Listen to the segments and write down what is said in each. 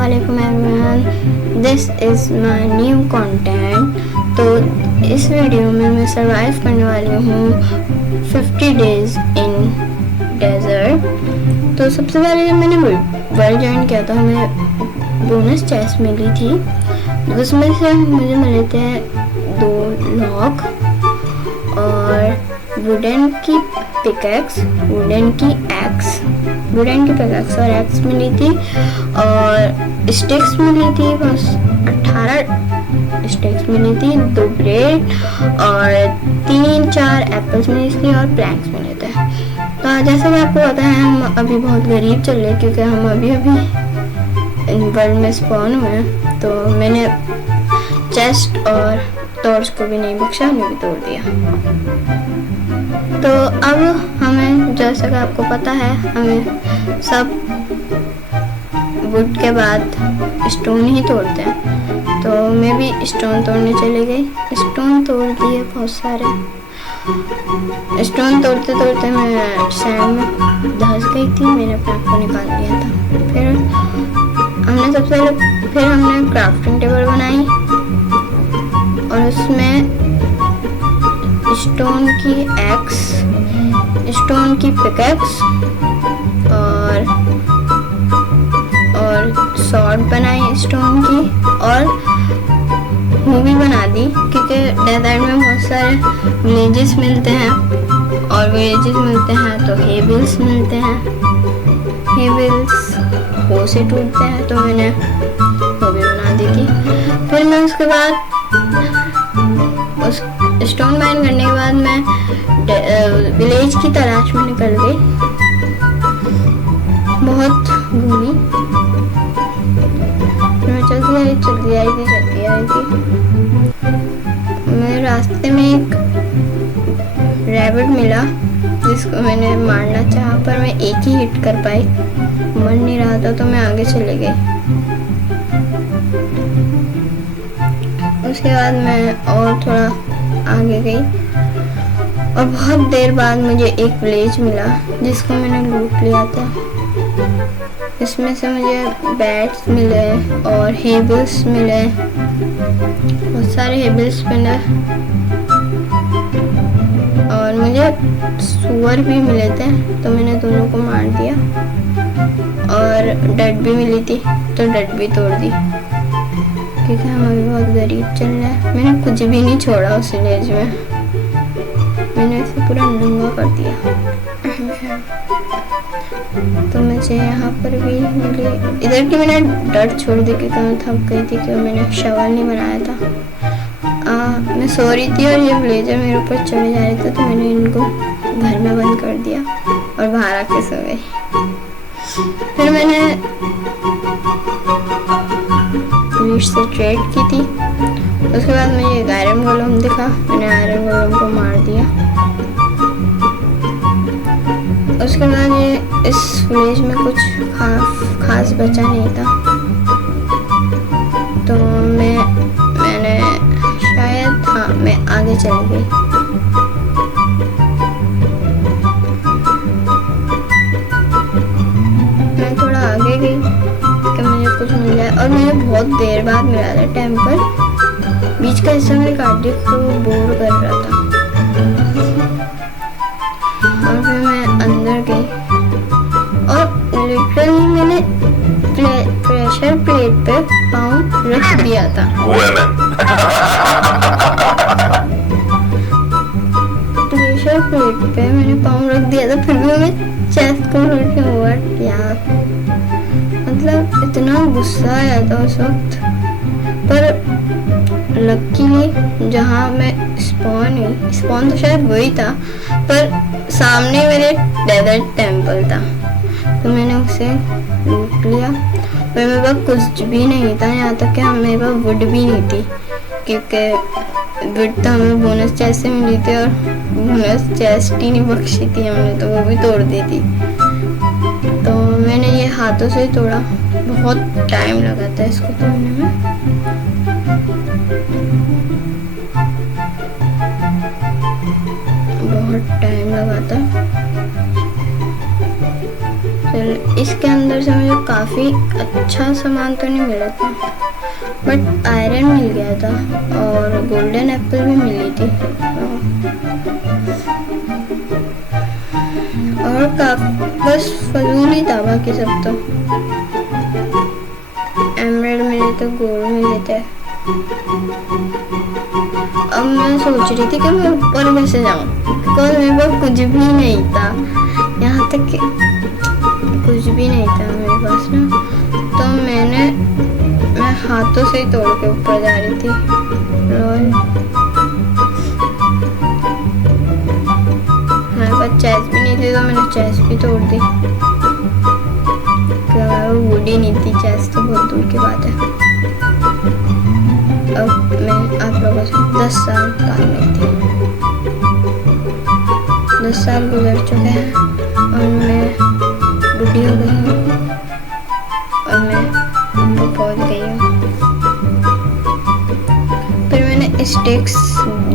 अस्सलामुअलैकुम everyone, this is my new content. तो इस वीडियो में मैं सरवाइव करने वाली हूँ 50 डेज़ इन डेजर्ट। तो सबसे पहले जब मैंने वर्ल्ड ज्वाइन किया था हमें बोनस चेस्ट मिली थी, उसमें से मुझे मिले थे 2 लॉक और वुडन की पिकैक्स, वुडन की पिकैक्स और एक्स मिली थी और स्टिक्स मिली थी। बस 18 स्टिक्स मिली थी, 2 ब्रेड और 3-4 एप्पल्स मिली थी और प्लैंक्स मिले थे। तो जैसा कि आपको पता है हम अभी बहुत गरीब चल रहे क्योंकि हम अभी वर्ल्ड में स्पॉन हुए हैं। तो मैंने चेस्ट और टॉर्च को भी नहीं बख्शा, उन्हें भी तोड़ दिया। तो अब हमें जैसा कि आपको पता है हमें सब वुड के बाद स्टोन ही तोड़ते हैं। तो मैं भी स्टोन तोड़ने चली गई, स्टोन तोड़ दिए बहुत सारे। स्टोन तोड़ते तोड़ते मैं सैंड में धंस गई थी, मैंने अपने आप को निकाल लिया था। फिर हमने क्राफ्टिंग टेबल बनाई और उसमें स्टोन की एक्स, स्टोन की पिकैक्स और सॉर्ड बनाई स्टोन की और मूवी बना दी क्योंकि डेजर्ट में बहुत सारे विलेजेस मिलते हैं और विलेजेस मिलते हैं तो हेबिल्स मिलते हैं, हेबिल्स हो से टूटते हैं, तो मैंने वो भी बना दी थी। फिर मैं उसके बाद उस स्टोन माइन करने के बाद मैं विलेज की तलाश में निकल गई। बहुत घूमी, मैं चलती आई थी। मेरे रास्ते में एक रैबिट मिला जिसको मैंने मारना चाहा पर मैं एक ही हिट कर पाई, मर नहीं रहा था तो मैं आगे चले गई। उसके बाद मैं और थोड़ा आगे गई और बहुत देर बाद मुझे एक विलेज मिला जिसको मैंने लूट लिया था। इसमें से मुझे बैट्स मिले और हेबिल्स मिले, बहुत सारे हेबिल्स मिले और मुझे सुअर भी मिले थे तो मैंने दोनों को मार दिया और डट भी मिली थी तो डट भी तोड़ दी क्योंकि हम अभी बहुत गरीब चल रहे हैं। मैंने कुछ भी नहीं छोड़ा उस विलेज में, मैंने इसे पूरा नंगा कर दिया। तो मुझे यहाँ पर भी मिली, इधर की मैंने डट छोड़ दी क्योंकि मैं थक गई थी क्योंकि मैंने शवल नहीं बनाया था। मैं सो रही थी और ये विलेजर मेरे ऊपर चढ़े जा रहे थे तो मैंने इनको घर में बंद कर दिया और बाहर आके सो गई। फिर मैंने फिश से ट्रेड की थी। उसके बाद मुझे एक आयरन गोलम दिखा, मैंने आयरन गोलम को मार दिया। उसके बाद ये इस विलेज में कुछ खास बचा नहीं था तो मैंने शायद मैं आगे चली गई। मैं थोड़ा आगे गई कि मुझे कुछ मिल जाए और मुझे बहुत देर बाद मिला था टेम्पल। बीच का हिस्सा मैंने काट दिया तो बोर कर रहा था और फिर मैं अंदर गई और लिटरली मैंने प्रेशर प्लेट पे पाँव रख दिया था। प्रेशर प्लेट पे मैंने पाँव रख दिया था फिर भी मैं चेस्ट को उठ के हुआ यार, मतलब इतना गुस्सा आया था उस वक्त। पर लकीली जहाँ मैं स्पॉन तो शायद वही था पर सामने मेरे डेजर्ट टेम्पल था तो मैंने उसे लूट लिया। पर मेरे पास कुछ भी नहीं था, यहाँ तक कि मेरे पास वुड भी नहीं थी क्योंकि वुड तो हमें बोनस चेस्ट से मिली थी और बोनस चेस्ट ही नहीं बख्शी थी हमने तो वो भी तोड़ दी थी। तो मैंने ये हाथों से तोड़ा, बहुत टाइम लगा था इसको तोड़ने में। बहुत टाइम लगा था तो इसके अंदर से मुझे काफ़ी अच्छा सामान तो नहीं मिला था, बट आयरन मिल गया था और गोल्डन एप्पल भी मिली थी। और बस फजूल ही था, बाकी सब तो एमराल्ड मिले तो गोल्ड मिले थे। अब मैं सोच रही थी कि मैं ऊपर कैसे जाऊँ, बिकॉज मेरे पास कुछ भी नहीं था, यहाँ तक कि कुछ भी नहीं था मेरे पास ना। तो मैं हाथों से ही तोड़ के ऊपर जा रही थी। मेरे पास चेस्ट भी नहीं थी, तो मैंने चेस्ट भी तोड़ दी। वो वुडी नहीं थी, चेस्ट तो बहुत दूर की बात है। अब मैं आप लोगों से 10 साल काम में थी। 10 साल गुजर चुके हैं और मैं बुढ़ी हो गई हूँ और मैं ऊपर पहुँच गई हूँ। फिर मैंने स्टिक्स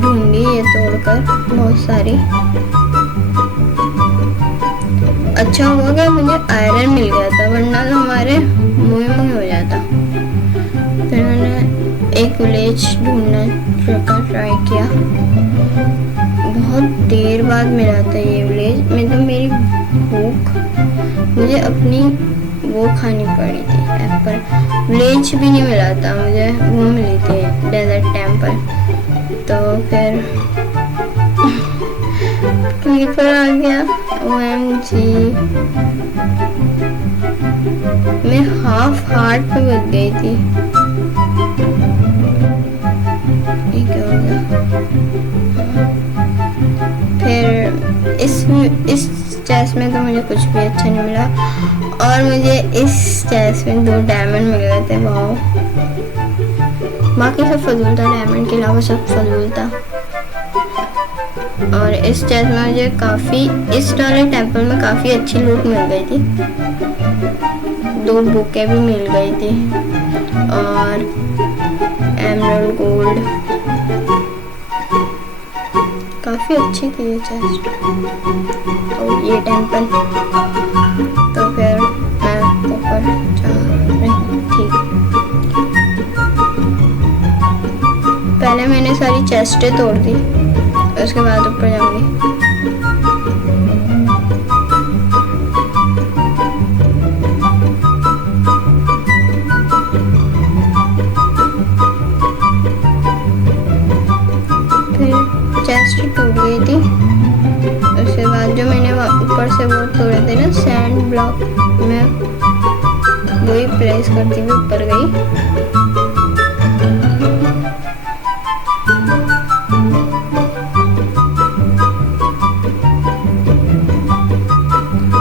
ढूंढी ये तोड़कर बहुत सारी। अच्छा हुआ कि मुझे आयरन मिल गया था, वरना तो हमारे मुँह हो जाता। फिर मैंने एक विलेज ढूंढना ट्राई किया। बहुत देर बाद मिला था ये विलेज में, तो मेरी भूख, मुझे अपनी वो खानी पड़ी थी एप्पल। विलेज भी नहीं मिला था मुझे, वो मिली थी डेजर्ट टेम्पल। तो फिर क्रीपर आ गया। OMG, मैं हाफ हार्ट पे बच गई थी। ये क्या हो गया? फिर इस चेस्ट में तो मुझे कुछ भी अच्छा नहीं मिला और मुझे इस चेस्ट में 2 डायमंड मिल गए थे। वाओ, बाकी सब फजूल था, डायमंड के अलावा सब फजूल था। और इस चेस्ट में मुझे काफ़ी, इस वाले टेम्पल में काफ़ी अच्छी लूट मिल गई थी। 2 बुकें भी मिल गई थी और एमराल्ड गोल्ड, काफ़ी अच्छी थी ये चेस्ट और ये टेम्पल। तो फिर मैं ऊपर जा रही थी। पहले मैंने सारी चेस्टें तोड़ दी, उसके बाद ऊपर जाऊंगी। फिर चेस्ट टूट गई थी। उसके बाद जो मैंने ऊपर से वो तोड़े थे ना सैंड ब्लॉक, मैं वही प्लेस करती हुई ऊपर गई।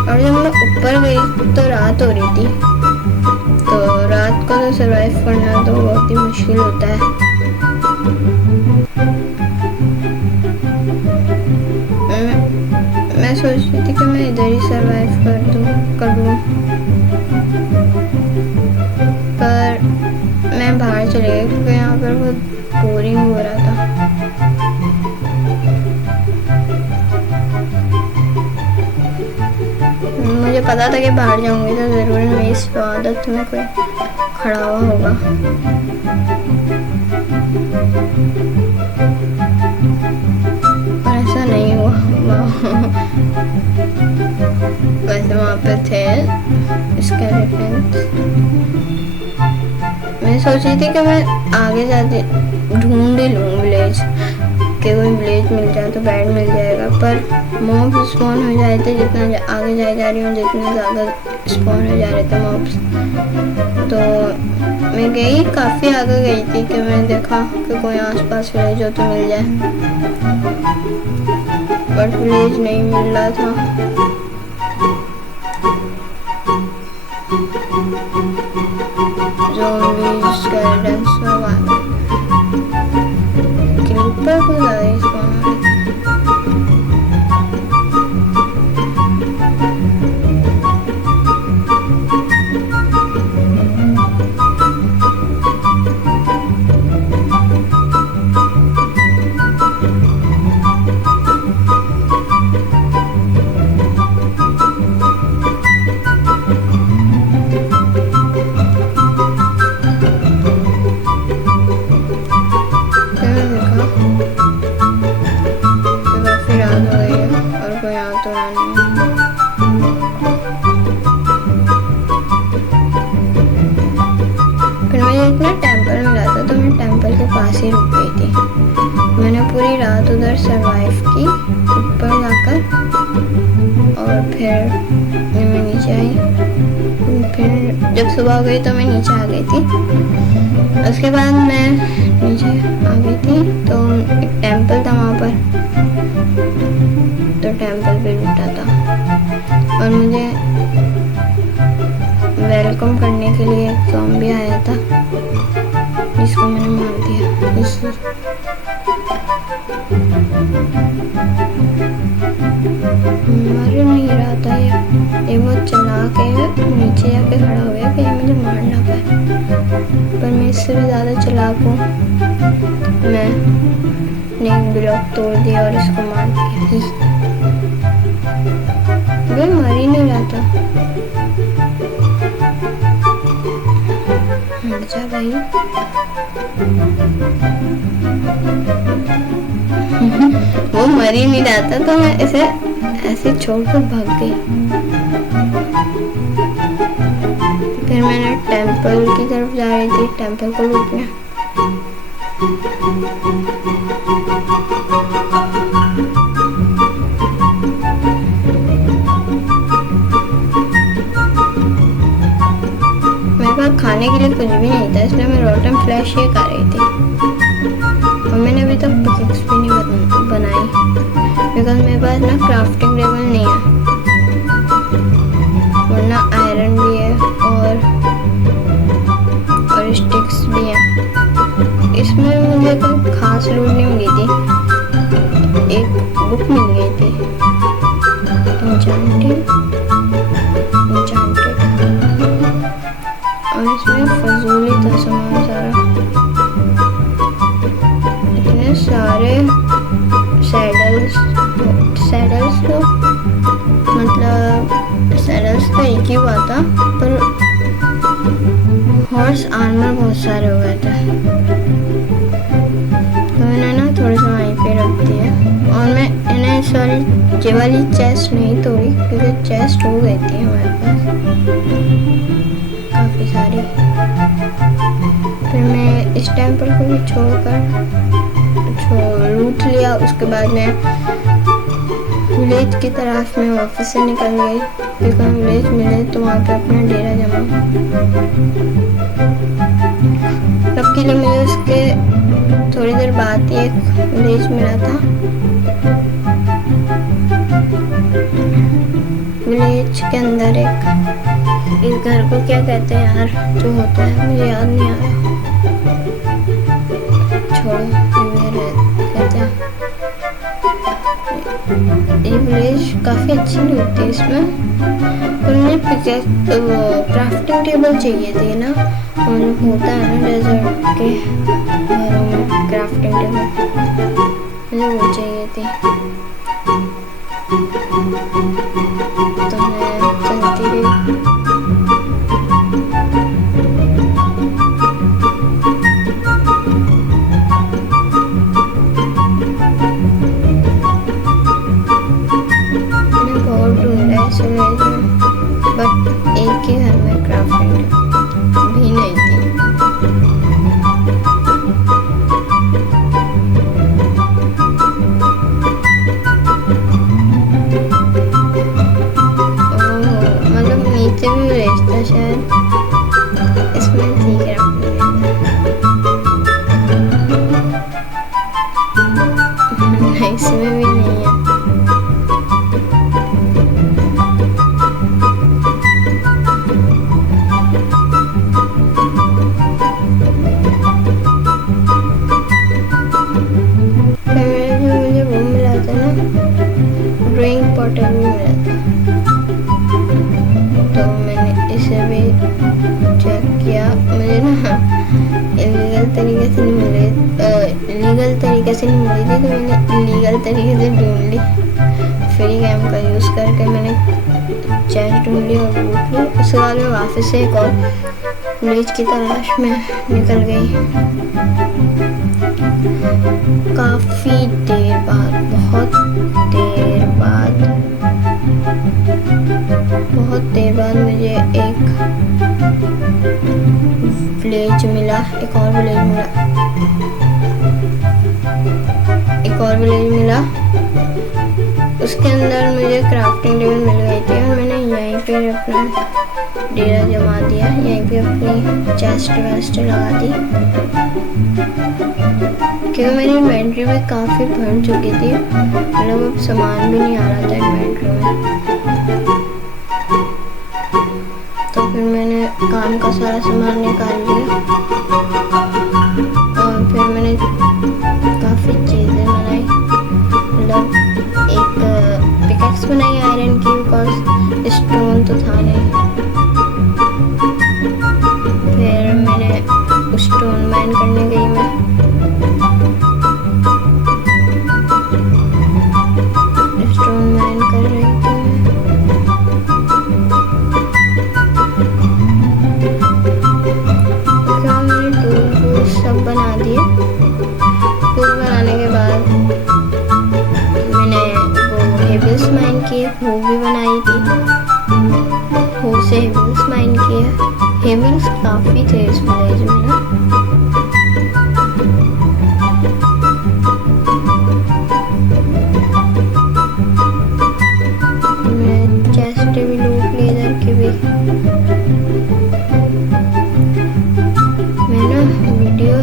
और जब मैं ऊपर गई तो रात हो रही थी। तो रात को तो सरवाइव करना तो बहुत ही मुश्किल होता है। मैं सोच रही थी कि मैं इधर ही सरवाइव कर दूँ, पर मैं बाहर चली गई क्योंकि यहाँ पर बहुत बोरिंग हो रहा था। मुझे पता था कि बाहर जाऊंगी तो ज़रूर मेरी स्वागत में कोई खड़ा हुआ होगा। पर ऐसा नहीं हुआ। वैसे वहाँ पे थे स्केलेटन्स। मैं सोच रही थी कि मैं आगे जाते ढूंढ ही लूँ विलेज, कि कोई विलेज मिल जाए तो बेड मिल जाएगा। पर मॉब्स स्पॉन हो जाए थे, जितना आगे जा रही हूँ जितने ज़्यादा स्पॉन हो जा रहे थे मॉब्स। तो मैं गई, काफ़ी आगे गई थी कि मैं देखा कि कोई आसपास विलेज हो तो मिल जाए, बट विलेज नहीं मिल रहा था। ज़ॉम्बीज़, स्केलेटन्स क्रीपर को ज़्यादा स्पॉन हो रहे थे। जब सुबह हो गई तो मैं नीचे आ गई थी। उसके बाद मैं नीचे आ गई थी तो एक टेंपल था वहाँ पर, तो टेंपल पे लूटा था और मुझे वेलकम करने के लिए एक ज़ॉम्बी आया था जिसको मैंने मार दिया। मर नहीं रहा था ये बहुत चालाक है, नीचे जाके खड़ा हो गया कि ये मुझे मार ना पाए, पर मैं इससे भी ज़्यादा चालाक हूँ। मैंने एक ब्लॉक तोड़ दिया और इसको मार दिया। वो मर ही नहीं रहा था। मर जा भाई। वो मर ही नहीं रहा था तो मैं इसे ऐसे छोड़कर भाग गई। फिर मैंने टेंपल की तरफ जा रही थी, टेंपल को लूटने। मेरे पास खाने के लिए कुछ भी नहीं था, इसलिए मैं रोटन फ्लैश शेक आ रही थी और मैंने अभी तक पिकेक्स भी नहीं बनाई बिकॉज मेरे पास ना क्राफ्टिंग टेबल नहीं है, वरना आयरन भी है और स्टिक्स भी हैं। इसमें मुझे कोई खास लूट नहीं मिली थी, एक बुक मिल गई थी एन्चेंटेड और इसमें फजूली था सामान सारा। इतने सारे सैडल्स तो मतलब सैडल्स तो एक ही हुआ था, पर हॉर्स आर्मर बहुत सारे हो गए थे, तो मैंने ना थोड़े से वहीं पे रख दिए और मैं इन्हें ये वाली चेस्ट नहीं तोड़ी क्योंकि चेस्ट हो गई थी हमारे पास काफ़ी सारी। फिर मैं इस टेंपल को भी लूट लिया। उसके बाद मैं विलेज की तरफ में ऑफिस से निकल गई क्योंकि विलेज मिले तो वहाँ पे अपना डेरा जमा। लकीली मुझे उसके थोड़ी देर बाद ही एक विलेज मिला था। विलेज के अंदर इस घर को क्या कहते हैं यार, जो होता है मुझे याद नहीं आ रहा, छोड़ो कहते हैं। ये विलेज काफ़ी अच्छी नहीं होती इसमें, पर मुझे क्राफ्टिंग टेबल चाहिए थी ना, और होता है ना डेजर्ट के घरों में क्राफ्टिंग टेबल, मुझे वो चाहिए थी। तो मैं चलती रही। बट एक ही घर में क्राफ्टिंग भी नहीं थी। मतलब नीचे भी रेस्ट था शायद, इसमें ठीक है इसमें भी नहीं है। पॉटर भी मिला था, तो मैंने इसे भी चेक किया। मुझे ना लीगल तरीके से नहीं मिली थी, तो मैंने लीगल तरीके से ढूंढ ली। फ्री गेम का यूज़ करके मैंने चेस्ट ढूंढ ली और लूट ली। उसके बाद मैं वापस से एक और विलेज की तलाश में निकल गई। काफ़ी देर बाद, बहुत देर बाद मुझे एक विलेज मिला, एक और विलेज मिला। उसके अंदर मुझे क्राफ्टिंग टेबल मिल गई थी और मैंने यहीं पे अपना डेरा जमा दिया, यहीं पे अपनी चेस्ट वेस्ट लगा दी, क्योंकि मेरी इन्वेंट्री भी काफ़ी भर चुकी थी, मतलब अब सामान भी नहीं आ रहा था इन्वेंट्री में। तो फिर मैंने काम का सारा सामान निकाल लिया और फिर मैंने काफ़ी चीज़ें बनाई, मतलब एक पिकैक्स बनाई आयरन की, बिकॉज स्टोन तो था नहीं। फिर मैंने स्टोन माइन करने गई मैं, स्टोन माइन कर रही थी मैं। मैंने टूल सब बना दिए। टूल बनाने के बाद मैंने वो हेबल्स माइन किए, वो भी बनाई थी, वो से हेबल्स माइन किए। हेबल्स काफ़ी थे इस विलेज में ना। मैं चेस्ट भी लूट ली इधर की भी। मैं ना वीडियो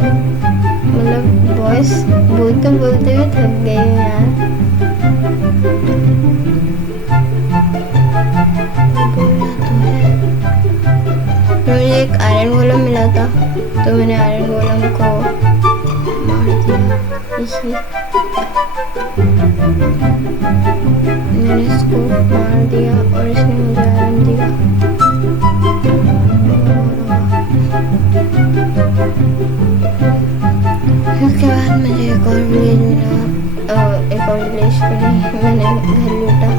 मतलब वॉइस बोलते बोलते हुए थक गई हूँ यार। मुझे एक आयरन गोलम मिला था, तो मैंने आयरन गोलम को मार दिया। मैंने इसको मार दिया और इसने मुझे आयरन दिया। उसके बाद मुझे एक और विलेज मिला, एक और विलेज पे नहीं, मैंने घर लूटा।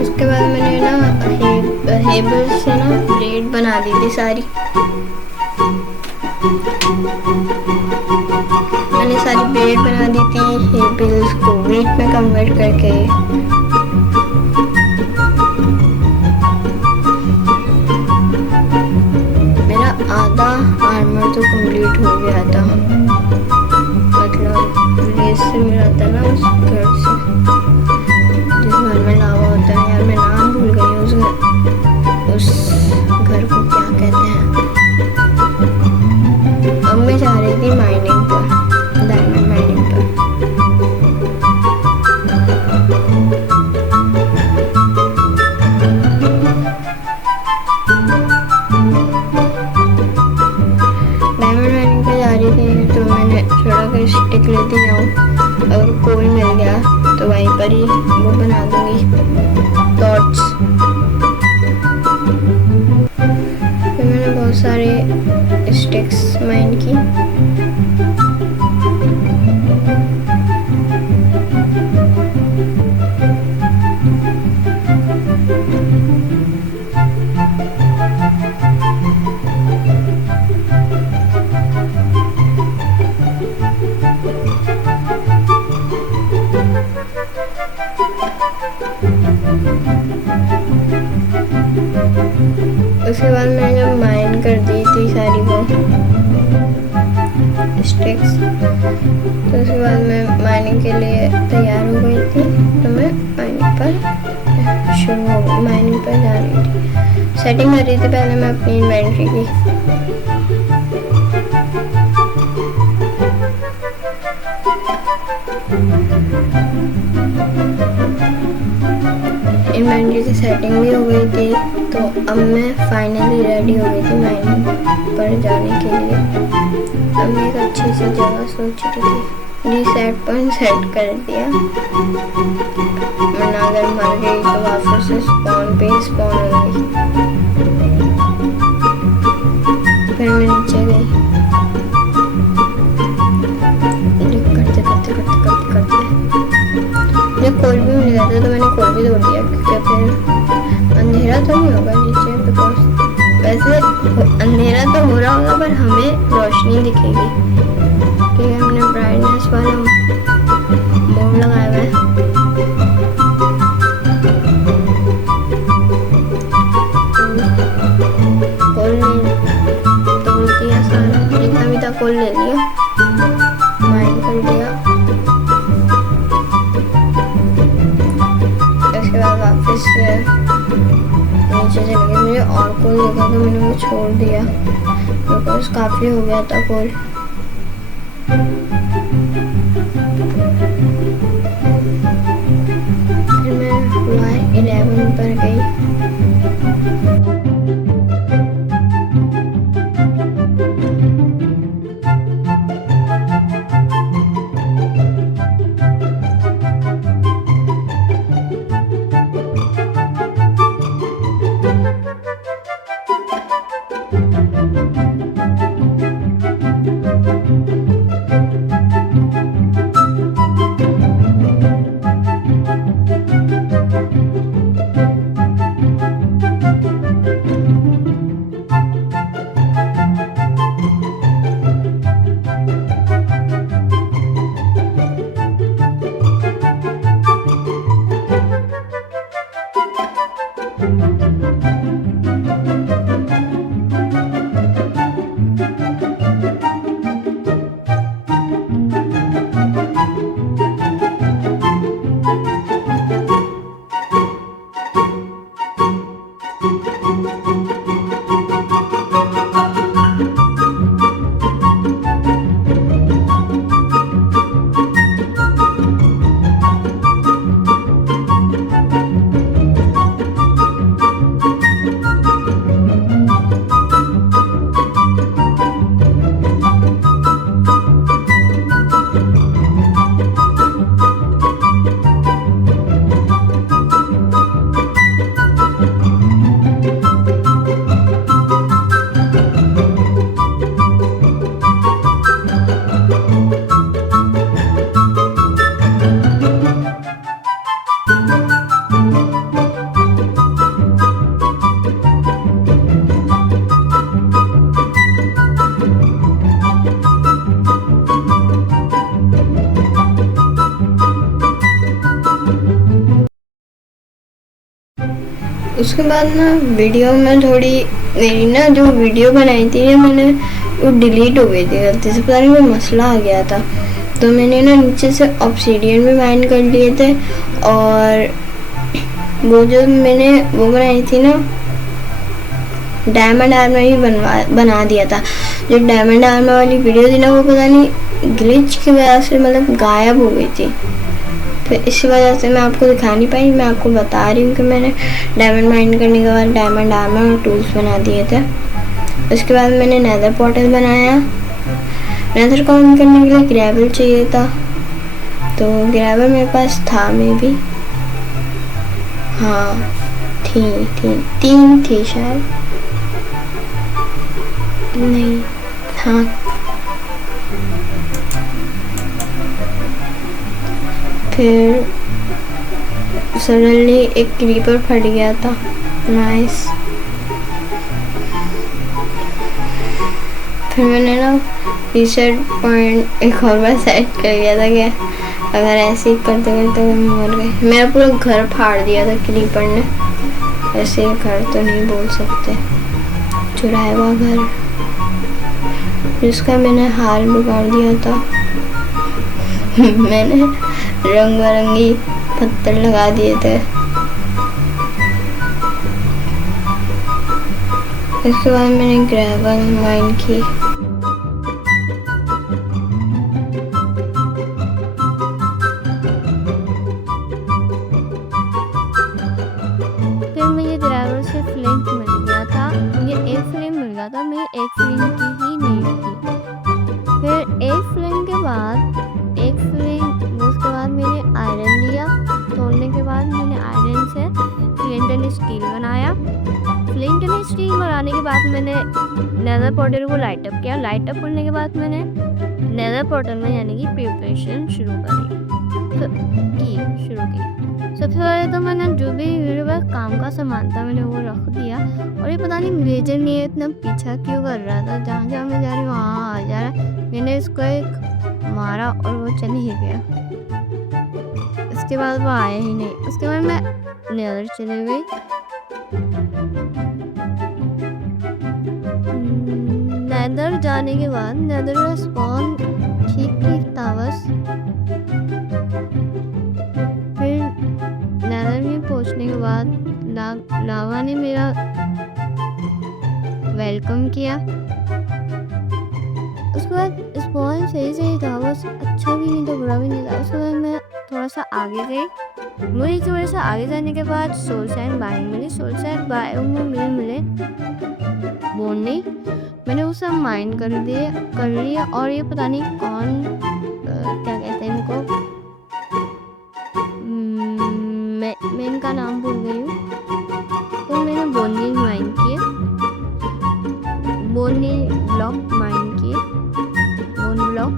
उसके बाद मैंने ना हेबल से ना ब्लेड बना दी थी सारी। मैंने सारी ब्लेड बना दी थी हेबल्स को वेट में कन्वर्ट करके। मेरा आधा आर्मर तो कंप्लीट हो गया था, मतलब विलेज से मिला था ना उस घर से, जिस घर में लावा होता है। यार मैं नाम भूल गई उस घर को क्या कहते हैं। अब मैं जा रही थी माइनिंग पर, डायमंड माइनिंग पर। डायमंड माइनिंग पर जा रही थी तो मैंने थोड़ा कर स्टिक लेती जाऊँ, अगर कोल मिल गया तो वहीं पर ही वो बना दूंगी टॉर्च। फिर मैंने बहुत सारे स्टिक्स माइन की। उसके बाद मैंने जब माइन कर दी थी सारी वो स्टिक्स, तो उसके बाद मैं माइनिंग के लिए तैयार हो गई थी। तो मैं माइनिंग पर जा रही थी। सेटिंग कर रही थी पहले मैं अपनी इन्वेंट्री की। इन्वेंट्री की सेटिंग भी हो गई थी, तो अब मैं फाइनली रेडी हो गई थी माइनिंग पर जाने के लिए। अब मैं एक अच्छी सी जगह सोच रही थी, रीसेट पॉइंट सेट कर दिया, वरना अगर मर गई तो वापस से स्पॉन पे स्पॉन हो गई। फिर मैं नीचे गई, करते करते करते करते करते मुझे कोल भी मिल गया था, तो मैंने कोल भी तोड़ दिया, क्योंकि फिर अंधेरा तो नहीं होगा नीचे, बिकॉज वैसे अंधेरा तो हो रहा होगा पर हमें रोशनी दिखेगी, क्योंकि हमने ब्राइटनेस वाला मोड लगाया हुआ है। लगे। मुझे और कोल देखा तो मैंने वो छोड़ दिया बिकॉज काफ़ी हो गया था कोल। फिर मैं Y11 पर गई। उसके बाद ना वीडियो में थोड़ी मेरी ना जो वीडियो बनाई थी ना मैंने वो डिलीट हो गई थी गलती से, पता नहीं कोई मसला आ गया था। तो मैंने ना नीचे से ऑब्सीडियन भी माइन कर लिए थे और वो जो मैंने वो बनाई थी ना डायमंड आर्मर ही बना दिया था। जो डायमंड आर्मर वाली वीडियो थी ना वो पता नहीं ग्लिच की वजह से मतलब गायब हो गई थी, तो इस वजह से मैं आपको दिखा नहीं पाई। मैं आपको बता रही हूँ कि मैंने डायमंड माइन करने के बाद डायमंड आर्मर और टूल्स बना दिए थे। उसके बाद मैंने नेदर पोर्टल बनाया। नेदर को ऑन करने के लिए ग्रेवल चाहिए था, तो ग्रेवल मेरे पास था में भी, हाँ तीन थी शायद, नहीं हाँ फिर सडनली एक क्रीपर फट गया था। नाइस। फिर मैंने ना रीसेट पॉइंट एक और बार सेट कर लिया था कि अगर ऐसे ही करते करते मर गए। मेरा पूरा घर फाड़ दिया था क्रीपर ने, ऐसे घर तो नहीं बोल सकते, चुराया हुआ घर जिसका मैंने हाल बिगाड़ दिया था। मैंने रंग बिरंगी पत्थर लगा दिए थे। इसके बाद मैंने ग्रेवल माइन की। फिर मुझे ग्रेवल से फ्लिंट मिल गया था, मुझे एक फ्लिंट मिल गया था, मुझे एक फ्लिंट की ही नीड थी। फिर एक फ्लिंट के बाद उसके बाद मैंने आयरन लिया, तोड़ने के बाद मैंने आयरन से फ्लिंट एंड स्टील बनाया। फ्लिंट एंड स्टील बनाने के बाद मैंने नेदर पोर्टल को लाइट अप किया। लाइट अप करने के बाद मैंने नेदर पोर्टल में यानी कि प्रिपरेशन शुरू की। सबसे पहले तो मैंने जो भी मेरे पास काम का सामान था मैंने वो रख दिया, और ये पता नहीं विलेजर ने इतना पीछा क्यों कर रहा था, जहाँ जहाँ मैं जा रही वहाँ आ जा रहा। मैंने इसको एक मारा और वो चल ही गया। उसके बाद वो आया ही नहीं। उसके बाद मैं नेदर चले गई। नेदर जाने के बाद नेदर का स्पॉन ठीक था बस। फिर नेदर में पहुंचने के बाद लावा ने मेरा वेलकम किया। उसके बाद स्पॉन सही था, बस अच्छा भी नहीं था बुरा भी नहीं था। उसके बाद मैं थोड़ा सा आगे गई। मुझे थोड़ा सा आगे जाने के बाद सोल साइन बायो मिली। सोल साइन बायो में मिले बोनी। मैंने वो सब माइंड कर लिया और ये पता नहीं कौन क्या कहते हैं इनको, मैं इनका नाम भूल गई हूँ। तो मैंने बोनी माइंड किए, बोनी ब्लॉक माइंड किए, बोन ब्लॉक।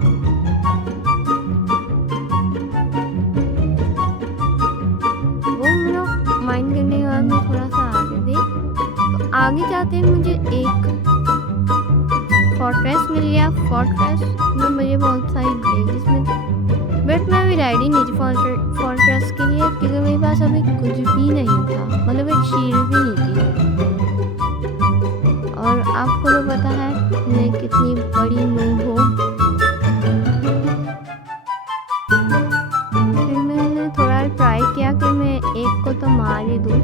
वो ब्लॉक माइंड करने के बाद मैं थोड़ा सा आगे गई। तो आगे जाते ही मुझे एक फोर्ट्रेस मिल गया। फोर्ट्रेस में मुझे बहुत सारी विलेजेस मिली, बट मैं अभी रेडी नहीं थी फोर्ट्रेस के लिए, क्योंकि मेरे पास अभी कुछ भी नहीं था, मतलब एक शील्ड भी नहीं थी। और आपको तो पता है मैं कितनी बड़ी नूब हूँ। फिर मैंने थोड़ा ट्राई किया कि मैं एक को तो मार ही दूँ।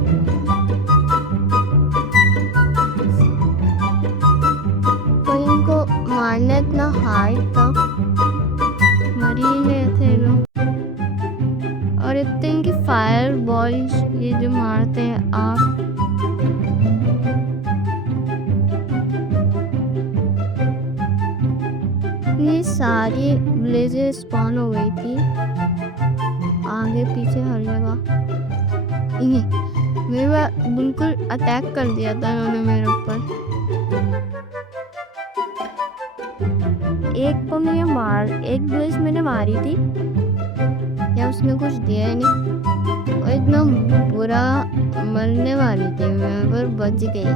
तो इनको मारना इतना हार्ड था, मर ही गए थे लोग। और इतने इनकी फायर बॉल्स ये जो मारते हैं आप, ये सारी विलेजेस स्पॉन हो गई थी आगे पीछे हर जगह। मेरा बिल्कुल अटैक कर दिया था उन्होंने मेरे ऊपर। एक विलेज मैंने मारी थी या उसने कुछ दिया ही नहीं, और इतना बुरा मरने वाली थी मैं, पर बच गई।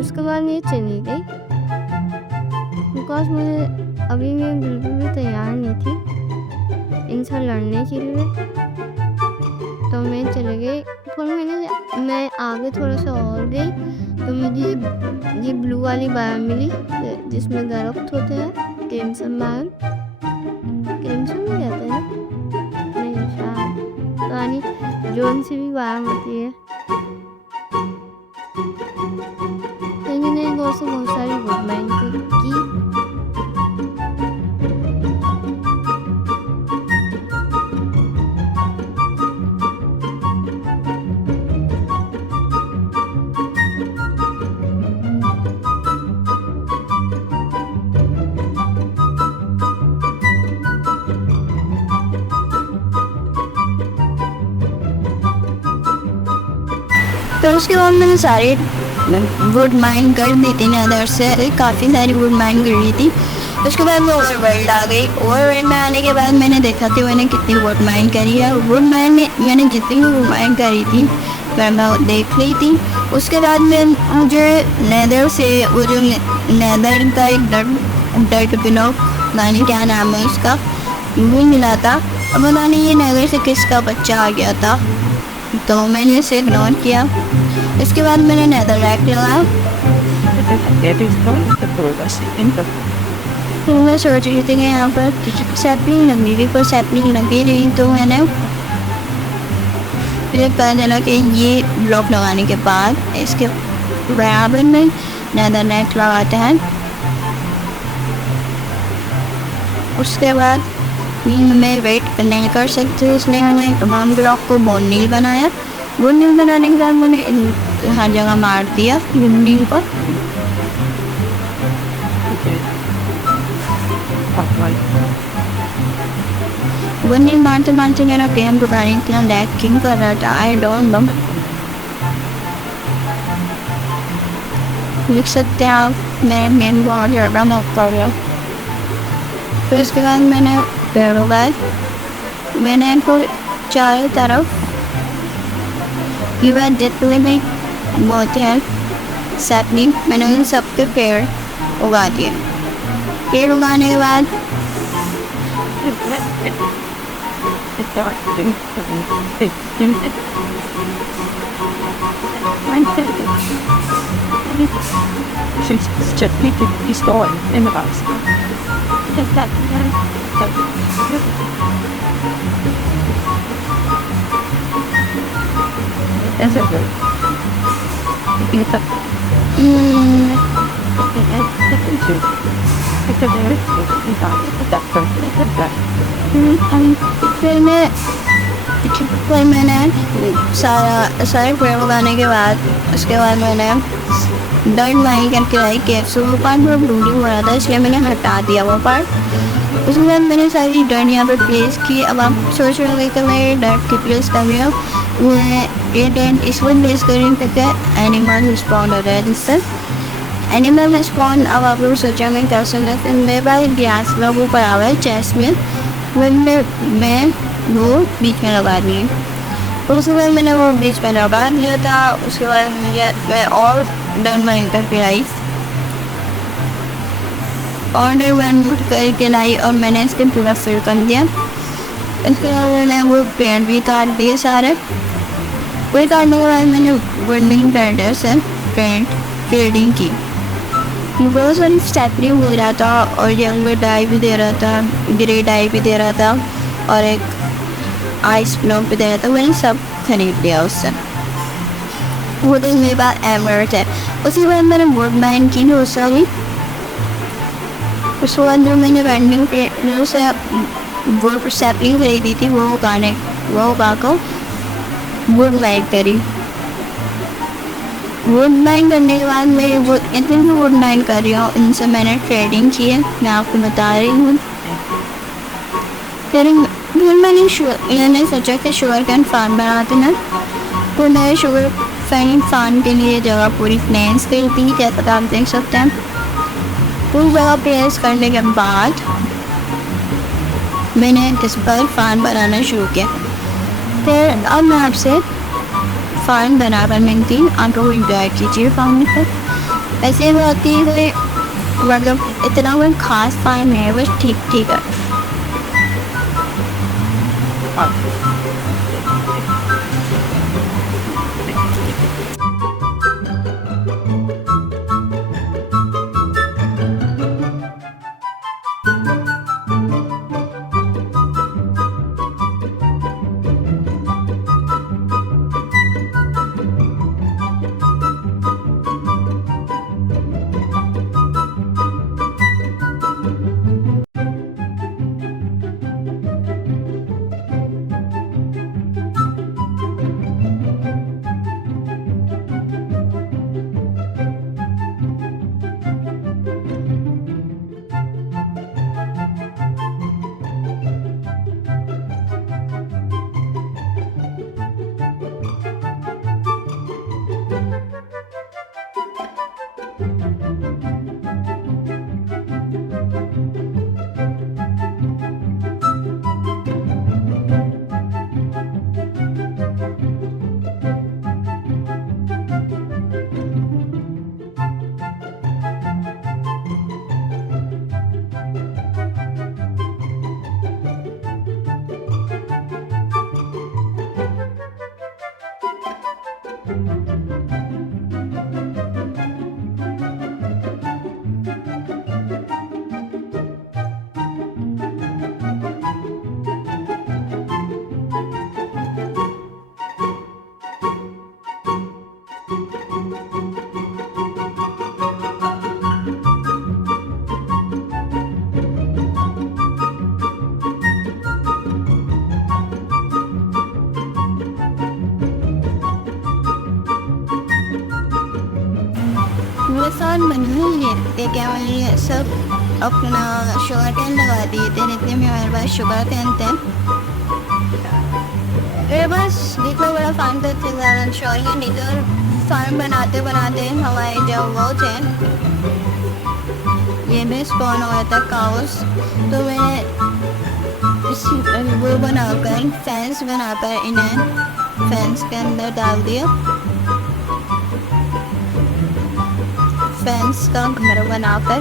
उसके बाद ये चली गई, बिकॉज मुझे अभी मैं बिल्कुल भी तैयार नहीं थी इनसे लड़ने के लिए। तो मैं चली गई। फिर मैं आगे थोड़ा सा और गई तो मुझे ये ब्लू वाली बायोम मिली जिसमें दरख्त होते हैं, क्रिम्सन बायोम। क्रिम्सन में कहते हैं नहीं शायद, यानी जोन सी भी बायोम होती है। लेकिन एक दोस्तों बहुत सारी वुडमैन की तो उसके बाद मैंने सारी वुड माइन कर दी थी नदर से, काफ़ी सारी वुड माइन कर ली थी। उसके बाद वो ओवरवर्ल्ड आ गई। ओवरवर्ल्ड में आने के बाद मैंने देखा कि मैंने कितनी वुड माइन करी है। वुड माइन में मैंने जितनी वुड माइन करी थी मैं देख ली थी। उसके बाद में मुझे नेदर से वो जो नेदर का एक डर्ट ब्लॉक, मानी क्या नाम है उसका, वो मिला था। अब पता नहीं ये नेदर से किसका बच्चा आ गया था, तो मैंने इसे इग्नोर किया। इसके बाद मैंने नेदरलैक लगाया। तो मैं सोच रही थी कि यहाँ पर सैपलिंग लगी थी, पर सैपलिंग लगी रही। तो मैंने मुझे पता चला कि ये ब्लॉक लगाने के बाद इसके बराबर में नेदरलैक लगाते हैं। उसके बाद मैं वेट नहीं कर सकती, इसलिए मैंने तमाम ब्लॉक को बोननील बनाया। बोननील बनाने के बाद मैंने हर जगह मार दिया बोननील पर। बोननील मारते मारते मेरा गेम दोबारा इतना लैगिंग कर रहा था, आई डोंट नो। लिख सकते हैं आप, मैं गेम बहुत ज़्यादा मौका कर रहा हूँ। फिर उसके बाद मैंने इनको चारों तरफ ये बात जितने में बहुत है सैपलिंग, मैंने उन सब के पेड़ उगा दिए। पेड़ उगाने के बाद फिर मैंने सारे पेड़ उगाने के बाद उसके बाद मैंने डर्ट माइंड करके आई कि सो वो पार्ट बहुत ब्लूडी हो रहा था, इसलिए मैंने हटा दिया वो पार्ट। उसके बाद मैंने सारी डर्ट यहाँ पर प्लेस की। अब आप सोच रहे हो कि मैं डर्ट की प्लेस कर रही हूँ, मैं ये डर्ट इसको प्लेस कर रही हूँ क्योंकि एनिमल स्पॉन हो रहा है जिससे एनिमल स्पॉन। अब आप लोग सोचेंगे क्या सुन रहे, मेरे पास गैस का वो पड़ा हुआ है चेस्ट में, मैं वो बीच में लगा दी। उसके बाद मैंने वो बीच में लगा दिया था। उसके बाद मैं और डन बन करके आई ऑर्डर वन करके लाई और मैंने इसके पूरा फिल कर दिया। इसके बाद मैंने वो पेड़ भी काट दिए सारे। वो काटने के बाद मैंने वुडलिंग पेंटर से पेंटिंग की। बहुत सारी स्टेपलिंग हो रहा था और यंगर डाई भी दे रहा था, ग्रे डाई भी दे रहा था और एक आइस ब्लॉक भी दे रहा था। मैंने सब खरीद लिया उससे। वो तो मेरे पास एमर्ट है। उसके बाद मैंने वुड माइन की बहुत सारी। उसके बाद जो मैंने वेंडिंग से वुड स्टेपलिंग खरीदी थी वो उगा कर वुड माइन करी। वुड माइन करने के बाद मैं वो इतनी भी वुड माइन कर रही हूँ, इनसे मैंने ट्रेडिंग की है, मैं आपको बता रही हूँ। फिर मैंने सोचा कि शुगर कैन फार्म बनाते ना, तो मैं शुगर कैन फार्म के लिए जगह पूरी प्लेन्स कर दी, जैसा आप देख सकते हैं। पूरी जगह प्लेस करने के बाद मैंने इस पर फार्म बनाना शुरू किया। फिर अब मैं आपसे फार्म बनाकर मिलती हूँ, आप लोग इंजॉय कीजिए फार्म पर। ऐसे बहुत ही मतलब इतना कोई खास फार्म है, बस ठीक ठीक है। आसान नहीं है क्या, मैंने सब अपना शुगर कैन लगा दिए थे, इतने में हमारे पास शुगर कैन थे। मेरे पास जितना बड़ा फार्म था शुगर कैन इधर फार्म बनाते बनाते हमारे जो वो थे ये भी स्पॉन हो गया था काउस, तो मैंने वो बनाकर फेंस बनाकर इन्हें फेंस के अंदर डाल दिया। फेंस का घर बनाकर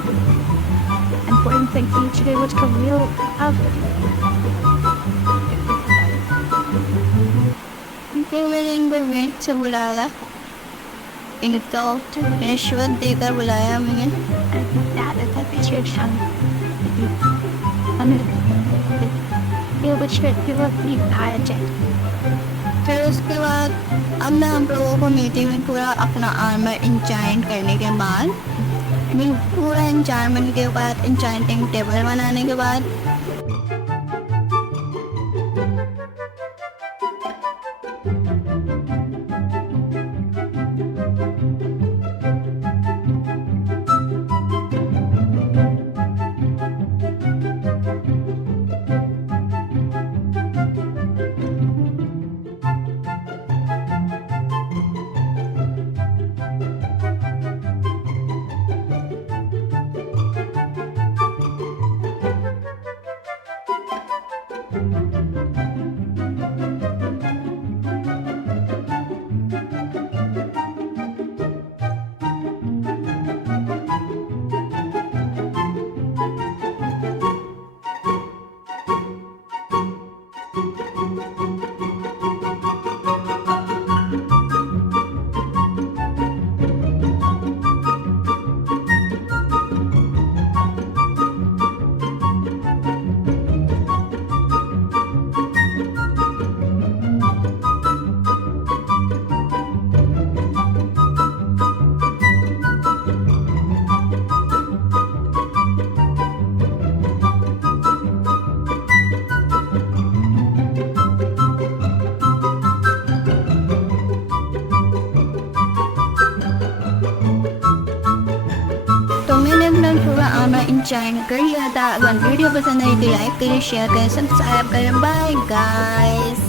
important thing for you today was to real मैंने इनको वेट से बुलाया, इनको रिश्वत देकर बुलाया मैंने। ये कुछ व्यक्ति को अपनी खाया जाए फिर उसके बाद अब मैं आप लोगों को मिलती हूँ पूरा अपना आर्मर इंचांट करने के बाद, पूरा इंचार्टमेंट के बाद, इंचांटिंग टेबल बनाने के बाद। पूरा आर्मर इंचांट कर लिया था। अगर वीडियो पसंद आई तो लाइक करें, शेयर करें, सब्सक्राइब करें। Bye guys.